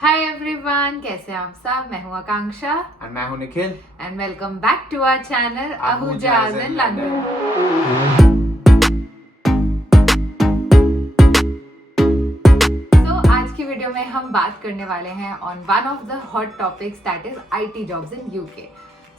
Hi everyone, कैसे हैं आप सब। मैं हूं आकांक्षा And मैं हूं Nikhil. And welcome back to our channel Ahujas in London. तो आज की वीडियो में हम बात करने वाले हैं on one of the hot topics that is IT jobs in UK.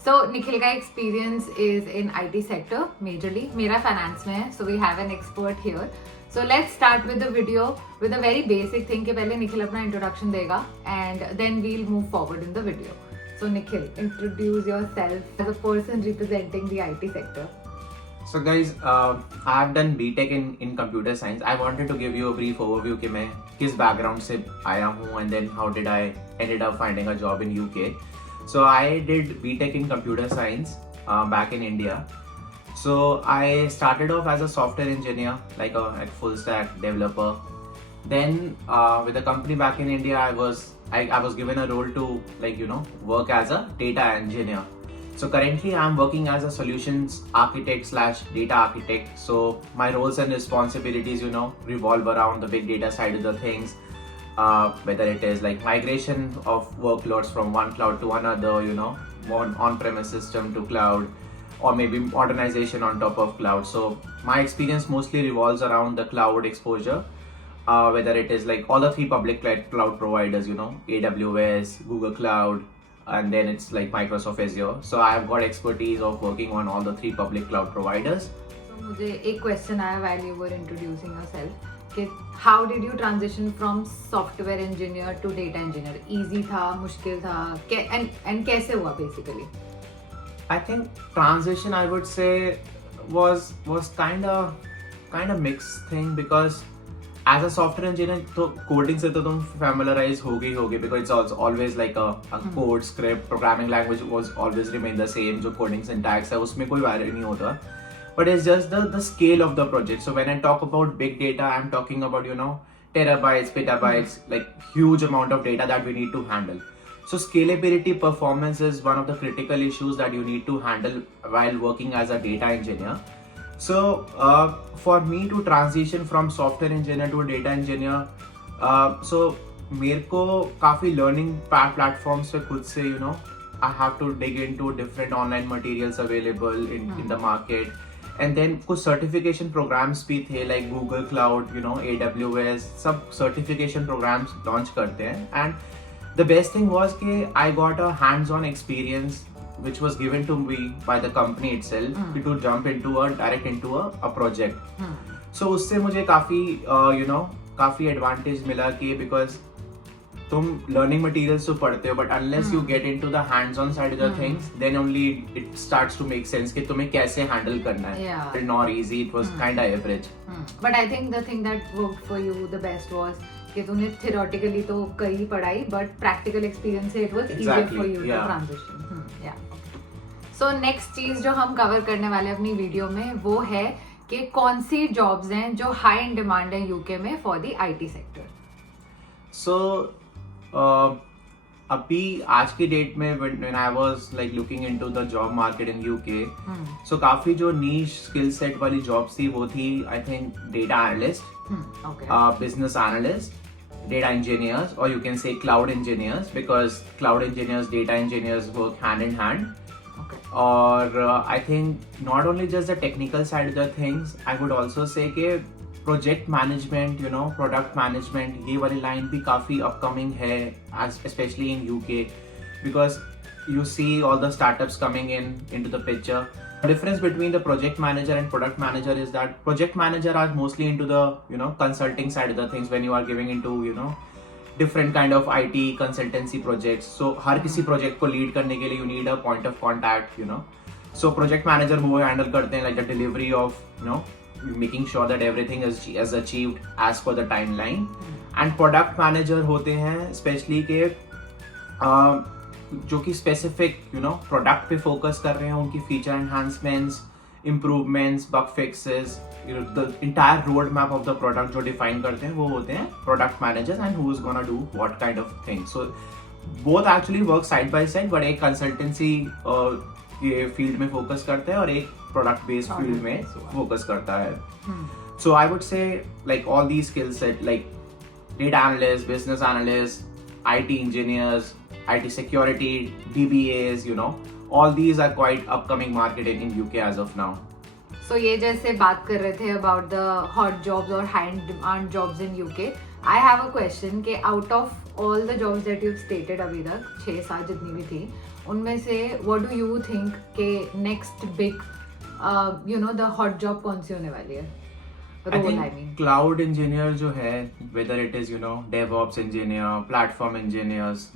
So Nikhil का experience is in IT sector majorly, मेरा फाइनेंस में है, so we have an expert here. So let's start with the video with a very basic thing कि पहले निखिल अपना introduction देगा and then we'll move forward in the video. So Nikhil, introduce yourself as a person representing the IT sector. So guys, I have done BTech in computer science. I wanted to give you a brief overview कि मैं किस background से आया हूँ and then how did I ended up finding a job in UK. So I did BTech in computer science back in India. So I started off as a software engineer, like a full stack developer. Then with the company back in India, I was given a role to work as a data engineer. So currently I'm working as a solutions architect slash data architect. So my roles and responsibilities revolve around the big data side of the things. Whether it is like migration of workloads from one cloud to another, on-premise system to cloud, or maybe modernization on top of cloud. So my experience mostly revolves around the cloud exposure, whether it is like all the three public cloud providers, AWS, Google Cloud, and then it's like Microsoft Azure. So I have got expertise of working on all the three public cloud providers. So मुझे एक question आया while you were introducing yourself कि how did you transition from software engineer to data engineer? Easy था, मुश्किल था, and कैसे हुआ basically? I think transition, I would say, was kind of mixed thing, because as a software engineer तो coding से तो तुम familiarize होगे because it's also always like a code script, programming language was always remain the same. जो coding syntax है उसमें कोई vary नहीं होता, but it's just the scale of the project. So when I talk about big data, I'm talking about terabytes, petabytes, like huge amount of data that we need to handle. So scalability performance is one of the critical issues that you need to handle while working as a data engineer. So for me to transition from software engineer to a data engineer, so मेरे को काफ़ी learning platforms पे खुद से I have to dig into different online materials available in the market. And then कुछ certification programs भी थे like Google Cloud, AWS, सब certification programs launch करते हैं. And the best thing was that I got a hands-on experience which was given to me by the company itself to jump direct into a project. So उससे मुझे काफ़ी advantage मिला कि because तुम learning materials तो पढ़ते हो, but unless you get into the hands-on side of the things, then only it starts to make sense कि तुम्हें कैसे handle करना है. Yeah. Not easy, it was kind of average. But I think the thing that worked for you the best was कि तूने theoretically तो करी पढ़ाई, but practical experience से it was easier for you to transition. So next चीज जो हम cover करने वाले अपनी वीडियो में वो है कि कौन सी jobs हैं जो high in demand है UK में for the IT sector. So अभी आज की डेट में when I was like looking into the job market in UK, so काफी जो niche skill set वाली jobs थी वो थी I think data analyst, business analyst, data engineers, or you can say cloud engineers, because cloud engineers, data engineers work hand in hand. Or I think not only just the technical side of the things, I would also say कि project management, product management, ये वाली line भी काफी upcoming है, especially in UK, because you see all the startups coming into the picture. The difference between the project manager and product manager is that project manager are mostly into the consulting side of the things, when you are giving into different kind of IT consultancy projects. So हर किसी project को lead करने के लिए you need a point of contact, So project manager वो handle करते हैं like the delivery of making sure that everything is achieved as per the timeline. And product manager होते हैं especially के जो कि स्पेसिफिक प्रोडक्ट पे फोकस कर रहे हैं, उनकी feature enhancements, improvements, bug fixes, the entire road map of the product जो डिफाइन करते हैं वो होते हैं product managers, and who is gonna do what kind of thing. So both actually work side by side, but एक consultancy ये field में focus करता है और एक प्रोडक्ट बेस्ड फील्ड में फोकस करता है. So I would say like all these skill set like data analyst, business analyst, IT engineers, IT security, DBAs, all these are quite upcoming market in UK as of now. सो ये जैसे बात कर रहे थे about the hot jobs और high demand jobs in UK, I have a question कि out of all the jobs that you stated अभी तक 6-7 जितनी भी थी, उनमें से व्हाट डू यू थिंक के next big the hot job कौन सी होने वाली है? I think cloud engineer जो है, whether it is DevOps engineer, platform engineers,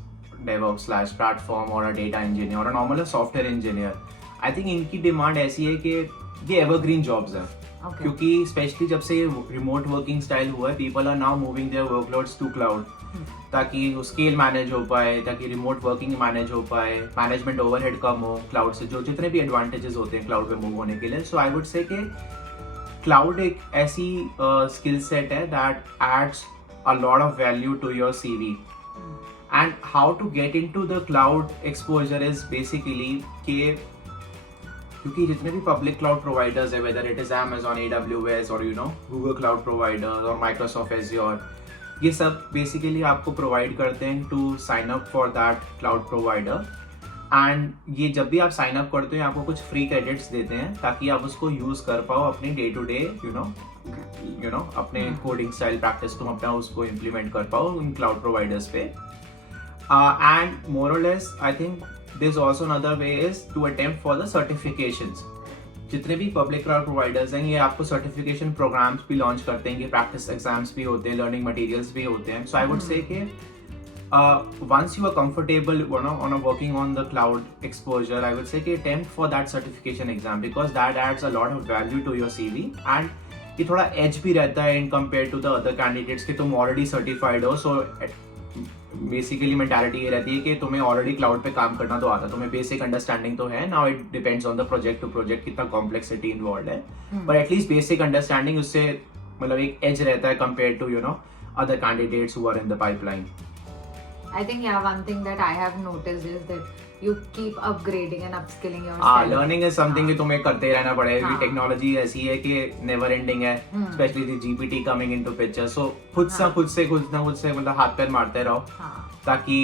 DevOps/platform or a data engineer or a normal software engineer, I think इनकी demand ऐसी है कि ये एवरग्रीन जॉब्स हैं. क्योंकि स्पेशली जब से रिमोट वर्किंग स्टाइल हुआ है, people are now moving their workloads to cloud, ताकि स्केल मैनेज हो पाए, ताकि रिमोट वर्किंग मैनेज हो पाए, मैनेजमेंट ओवरहेड कम हो क्लाउड से, जो जितने भी एडवांटेजेस होते हैं क्लाउड पे मूव होने के लिए. सो आई वुड से कि क्लाउड एक ऐसी स्किल सेट है that adds a lot of value to your CV. And how to get into the cloud exposure is basically कि क्योंकि जितने भी पब्लिक क्लाउड प्रोवाइडर्स है, whether it is Amazon, AWS और गूगल क्लाउड प्रोवाइडर्स और Microsoft Azure, ये सब basically आपको प्रोवाइड करते हैं to sign up for that cloud provider. And ये जब भी आप साइन अप करते हैं, आपको कुछ फ्री क्रेडिट्स देते हैं ताकि आप उसको यूज कर पाओ अपने डे टू डे अपने कोडिंग स्टाइल प्रैक्टिस को अपना उसको इम्प्लीमेंट कर पाओ उन क्लाउड प्रोवाइडर्स पे. एंड मोर और less I think there's also another way is to attempt for the certifications. जितने भी पब्लिक क्लाउड प्रोवाइडर्स हैं, ये आपको सर्टिफिकेशन प्रोग्राम्स भी लॉन्च करते हैं, ये प्रैक्टिस एग्जाम्स भी होते हैं, लर्निंग मटेरियल्स भी होते हैं. सो आई वुड से कि once you are comfortable on working on the cloud exposure, I would say कि attempt for that certification exam because that adds a lot of value to your CV and ये थोड़ा edge भी रहता है in compared to the other candidates कि तुम already certified हो. So basically mentality ये रहती है कि तुम्हें ऑलरेडी क्लाउड पे काम करना तो आता, तुम्हें बेसिक अंडरस्टैंडिंग तो है. Now it depends on the project to project कितना कॉम्प्लेक्सिटी इन्वॉल्व है, पर एटलीस्ट बेसिक अंडरस्टैंडिंग उससे मतलब एक एज रहता है compare to other candidates who are in the pipeline. I think one thing that I have noticed is that you keep upgrading and upskilling yourself. Learning is something कि तुम्हें करते रहना पड़ेगा. टेक्नोलॉजी ऐसी है कि नेवर एंडिंग है, specially the GPT coming into picture. So खुद से मतलब हाथ पैर मारते रहो ताकि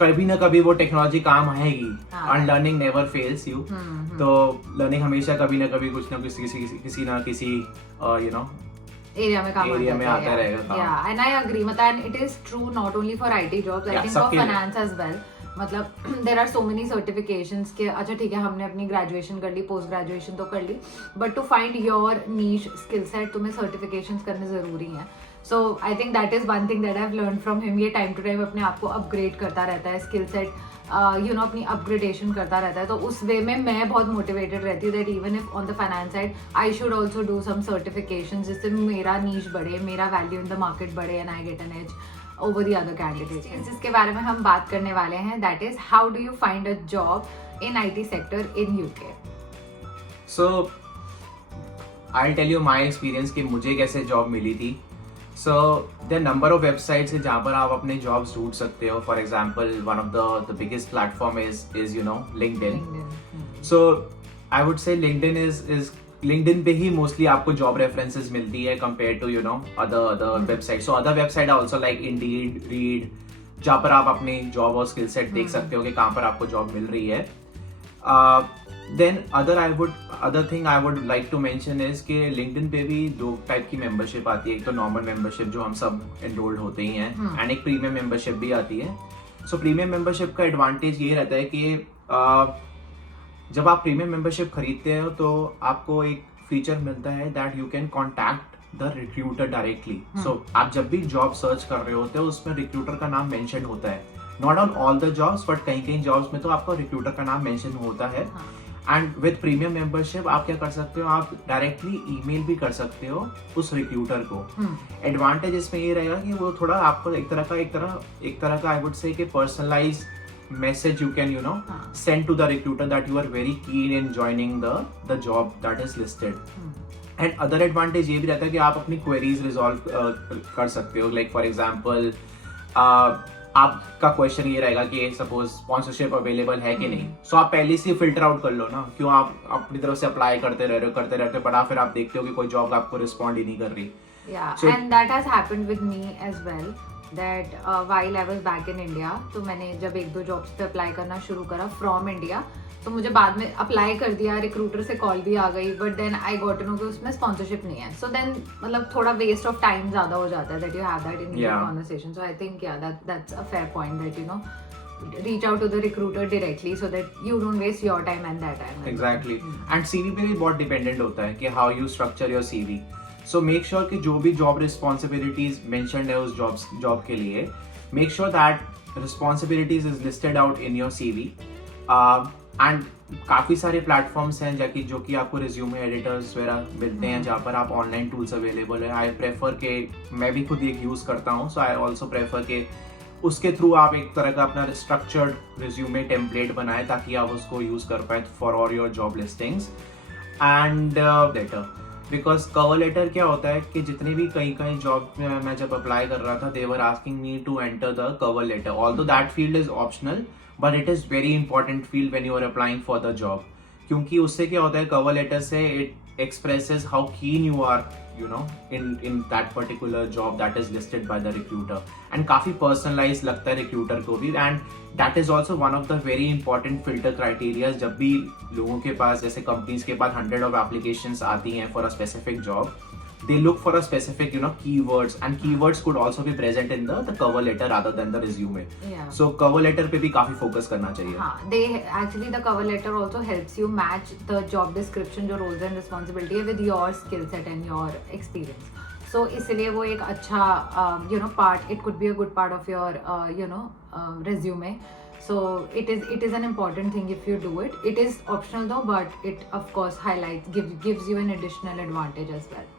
कभी ना कभी वो टेक्नोलॉजी काम आएगी. And learning never fails you. तो लर्निंग हमेशा कभी ना कभी कुछ ना किसी ना किसी एरिया में आता रहेगा. Yeah, and I agree. मतलब and it is true not only for IT jobs, I think for finance as well. मतलब there are so many certifications के अच्छा ठीक है हमने अपनी ग्रेजुएशन कर ली, पोस्ट ग्रेजुएशन तो कर ली, but to find your niche skill set तुम्हें सर्टिफिकेशंस करने जरूरी हैं. So I think that is one thing that I have learn from him. ये टाइम टू टाइम अपने आप को अपग्रेड करता रहता है, स्किल सेट अपनी अपग्रेडेशन करता रहता है. तो उस वे में मैं बहुत मोटिवेटेड रहती हूँ that even if on the finance side I should also do some certification जिससे मेरा नीश बढ़े, मेरा वैल्यू इन द मार्केट बढ़े and I get an edge over the other candidates. जिसके बारे में हम बात करने वाले हैं, that is how do you find a job in IT sector in UK? So I'll tell you my experience कि मुझे कैसे जॉब मिली थी. So there are number of websites है जहाँ पर आप अपने जॉब्स ढूंढ सकते हो. For example, one of the biggest platform is LinkedIn. So I would say LinkedIn पे ही मोस्टली आपको जॉब रेफरेंसेस मिलती है compare to other website. So other website also like Indeed, Reed, जहाँ पर आप अपनी जॉब और स्किल सेट देख सकते हो कि कहाँ पर आपको जॉब मिल रही है. Then other thing I would like to mention is कि LinkedIn पे भी दो टाइप की मेंबरशिप आती है. एक तो नॉर्मल मेंबरशिप जो हम सब एनरोल्ड होते ही हैं, एंड एक प्रीमियम मेंबरशिप भी आती है. सो प्रीमियम मेंबरशिप का एडवांटेज ये रहता है कि जब आप प्रीमियम मेंबरशिप खरीदते हो तो आपको एक फीचर मिलता है that you can contact the recruiter directly. So आप जब भी जॉब सर्च कर रहे होते हो उसमें रिक्रूटर का नाम मेंशन होता है. Not on all the jobs but कहीं जॉब्स में तो आपका रिक्रूटर का नाम मेंशन होता है. एंड विद प्रीमियम मेंबरशिप आप क्या कर सकते हो, आप डायरेक्टली ईमेल भी कर सकते हो उस रिक्रूटर को. एडवांटेज इसमें ये रहेगा कि वो थोड़ा आपको एक तरह का आई वुड से कि personalise message you can send to the recruiter that you are very keen in joining the job that is listed. And other advantage ये भी रहता है कि आप अपनी queries resolve कर सकते हो. like for example आपका क्वेश्चन ये रहेगा कि सपोज स्पॉन्सरशिप अवेलेबल है कि नहीं. सो आप पहले से फिल्टर आउट कर लो ना, क्यों आप अपनी तरफ से अप्लाई करते रहते पर फिर आप देखते हो कि कोई जॉब आपको रिस्पॉन्ड ही नहीं कर रही. And that has happened with me as well. That while I was back in India, तो मैंने जब 1-2 जॉब्स पे अप्लाई करना शुरू करा फ्रॉम इंडिया, तो मुझे बाद में अप्लाई कर दिया, रिक्रूटर से कॉल भी आ गई, but then I got to know कि उसमें स्पॉन्सरशिप नहीं है. सो देन मतलब थोड़ा वेस्ट ऑफ टाइम ज़्यादा हो जाता है that you have that in your conversation. So I think that's a fair point that you know reach out to the recruiter directly so that you don't waste your time and their time. Exactly. And CV पे भी बहुत dependent होता है कि how you structure your CV. So make sure कि जो भी job responsibilities mentioned है उस job के लिए, make sure that responsibilities is listed out in your CV. And काफ़ी सारे प्लेटफॉर्म्स हैं जो कि आपको रिज्यूमे एडिटर्स वगैरह मिलते हैं जहाँ पर आप ऑनलाइन टूल्स अवेलेबल है. आई प्रेफर के मैं भी खुद एक यूज़ करता हूँ, सो आई ऑल्सो प्रेफर के उसके थ्रू आप एक तरह का अपना स्ट्रक्चर्ड रिज्यूमे टेम्पलेट बनाए ताकि आप उसको यूज़ कर पाए for all your job listings. And letter, because cover letter क्या होता है कि जितने भी कई जॉब में मैं जब अप्लाई कर रहा था, they were asking me to enter the cover letter. Although that field is optional, but it is very important field when you are applying for the job. क्योंकि उससे क्या होता है, कवर लेटर से it expresses how keen you are in that particular job that is listed by the recruiter, and काफी personalized लगता है recruiter को भी. and that is also one of the very important filter criteria. जब भी लोगों के पास, जैसे companies के पास 100 of applications आती हैं for a specific job, they look for a specific keywords, and keywords could also be present in the cover letter rather than the resume. Yeah. So cover letter पे भी काफी focus करना चाहिए. हाँ, they actually the cover letter also helps you match the job description, जो roles and responsibility है with your skill set and your experience. So इसलिए वो एक अच्छा part, it could be a good part of your resume. So it is an important thing if you do it. It is optional though, but it of course highlights, gives you an additional advantage as well.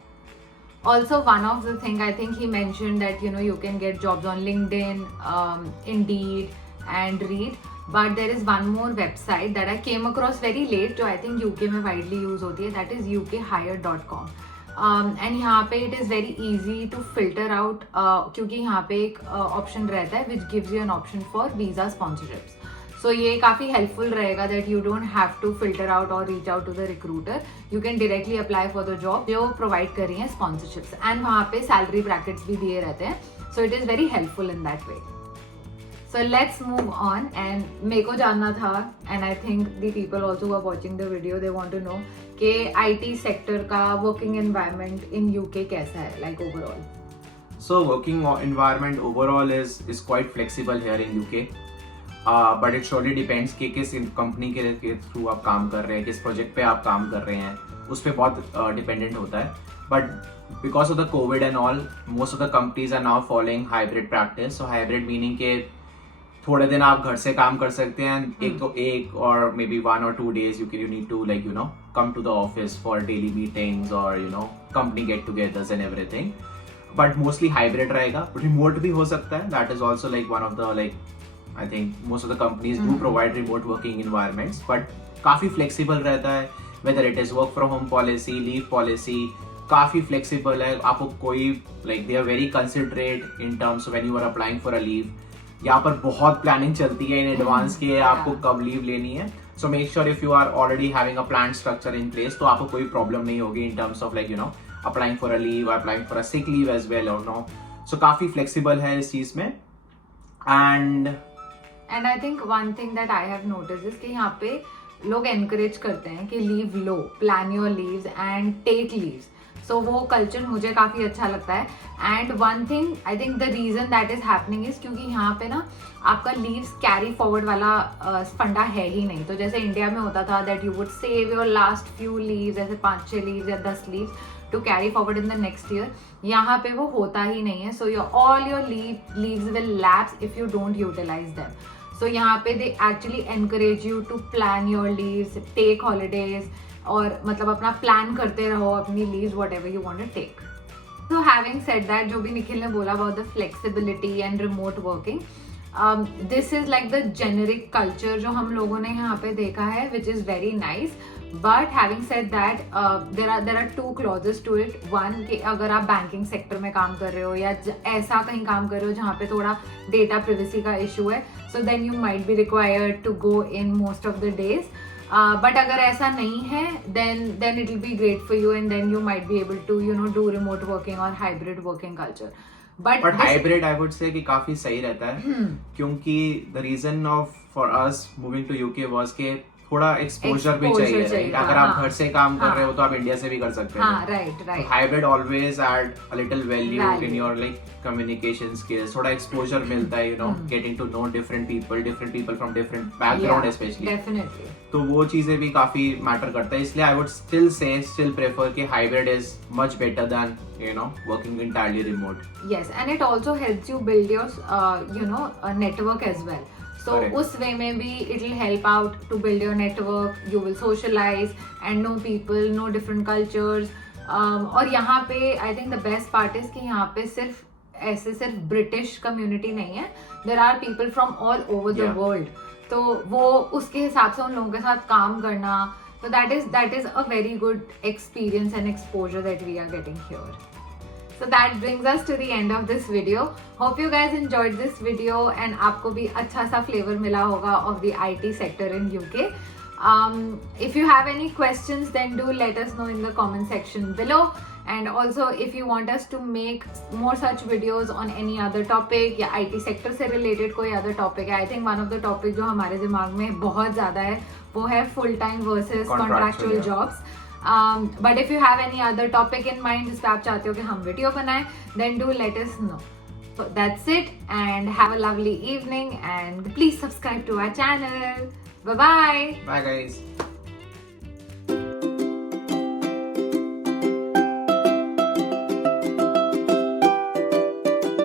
Also, one of the thing I think he mentioned that you can get jobs on LinkedIn, Indeed, and Reed. But there is one more website that I came across very late, जो I think UK में widely use होती है, that is ukhire.com. And यहाँ पे it is very easy to filter out, क्योंकि यहाँ पे एक option रहता है which gives you an option for visa sponsorships. So ये काफ़ी helpful रहेगा that you don't have to filter out or reach out to the recruiter. You can directly apply for the job जो provide कर रही हैं sponsorships, and वहाँ पे salary brackets भी दिए रहते हैं. So it is very helpful in that way. So let's move on, and मेरे को जानना था, and I think the people also who are watching the video, they want to know कि IT sector का working environment in UK कैसा है, like overall. So working environment overall is quite flexible here in UK. But it surely depends कि किस company के through आप काम कर रहे हैं, किस प्रोजेक्ट पे आप काम कर रहे हैं, उस पर बहुत डिपेंडेंट होता है. But because of the COVID and all, most of the companies are now following hybrid practice. So hybrid meaning के थोड़े दिन आप घर से काम कर सकते हैं, एक और may be 1 or 2 days you need to come to the office for daily meetings or company get togethers and everything. But mostly hybrid रहेगा. Remote भी हो सकता है. That is also one of the I think most of the companies do provide remote working environments, but काफी flexible रहता है. Whether it is work from home policy, leave policy, काफी flexible है. आपको कोई they are very considerate in terms of when you are applying for a leave. यहाँ पर बहुत planning चलती है in advance कि आपको कब leave लेनी है. So make sure if you are already having a planned structure in place, तो आपको कोई problem नहीं होगी in terms of applying for a leave or applying for a sick leave as well or no. So काफी flexible है इस चीज में. And I think one thing that I have noticed is कि यहाँ पे लोग encourage करते हैं कि leave low, plan your leaves and take leaves. So वो culture मुझे काफ़ी अच्छा लगता है. And one thing I think the reason that is happening is क्योंकि यहाँ पे ना आपका leaves carry forward वाला फंडा है ही नहीं. तो जैसे इंडिया में होता था that you would save your last few leaves, जैसे 5-6 leaves या 10 leaves to carry forward in the next year. यहाँ पे वो होता ही नहीं है. So all your leaves will lapse if you don't utilize them. So यहाँ पे they actually encourage you to plan your leaves, take holidays, और मतलब अपना plan करते रहो अपनी leaves whatever you want to take. So having said that, जो भी निखिल ने बोला about the flexibility and remote working, this is like the generic culture जो हम लोगों ने यहाँ पे देखा है, which is very nice. But having said that, there are 2 clauses to it. One कि अगर आप banking sector में काम कर रहे हो या ऐसा कहीं काम कर रहे हो जहाँ पे थोड़ा data privacy का issue है, so then you might be required to go in most of the days. But अगर ऐसा नहीं है, then it will be great for you, and then you might be able to do remote working or hybrid working culture. But hybrid I would say कि काफी सही रहता है क्योंकि the reason of for us moving to UK was के थोड़ा exposure भी चाहिए, right? अगर आप घर से काम कर रहे हो तो आप इंडिया से भी कर सकते हैं. Right. Hybrid always add a little value in your like communication skills. थोड़ा एक्सपोजर मिलता है, you know, getting to know different people from different background specially. Definitely. तो वो चीजें भी काफी मैटर करता है. इसलिए आई वुड स्टिल प्रेफर कि hybrid is much better than, you know, working entirely remote. Yes, and it also helps you build your network as well. So Correct. उस वे में भी it will help out to build your network. You will socialize and know people, know different cultures. और यहाँ पे I think the best part is कि यहाँ पे सिर्फ ब्रिटिश कम्युनिटी नहीं है. There are people from all over the world. तो वो उसके हिसाब से उन लोगों के साथ काम करना. So that is a very good experience and exposure that we are getting here. So that brings us to the end of this video. Hope you guys enjoyed this video and आपको भी अच्छा सा flavor मिला होगा of the IT sector in UK. If you have any questions, then do let us know in the comment section below. And also if you want us to make more such videos on any other topic या IT sector से related कोई other topic है, I think one of the topic जो हमारे दिमाग में बहुत ज़्यादा है वो है full time versus contractual jobs. But if you have any other topic in mind जिस पे आप चाहते हो कि हम वीडियो बनाएं, then do let us know. So that's it and have a lovely evening and please subscribe to our channel. Bye bye. Bye guys.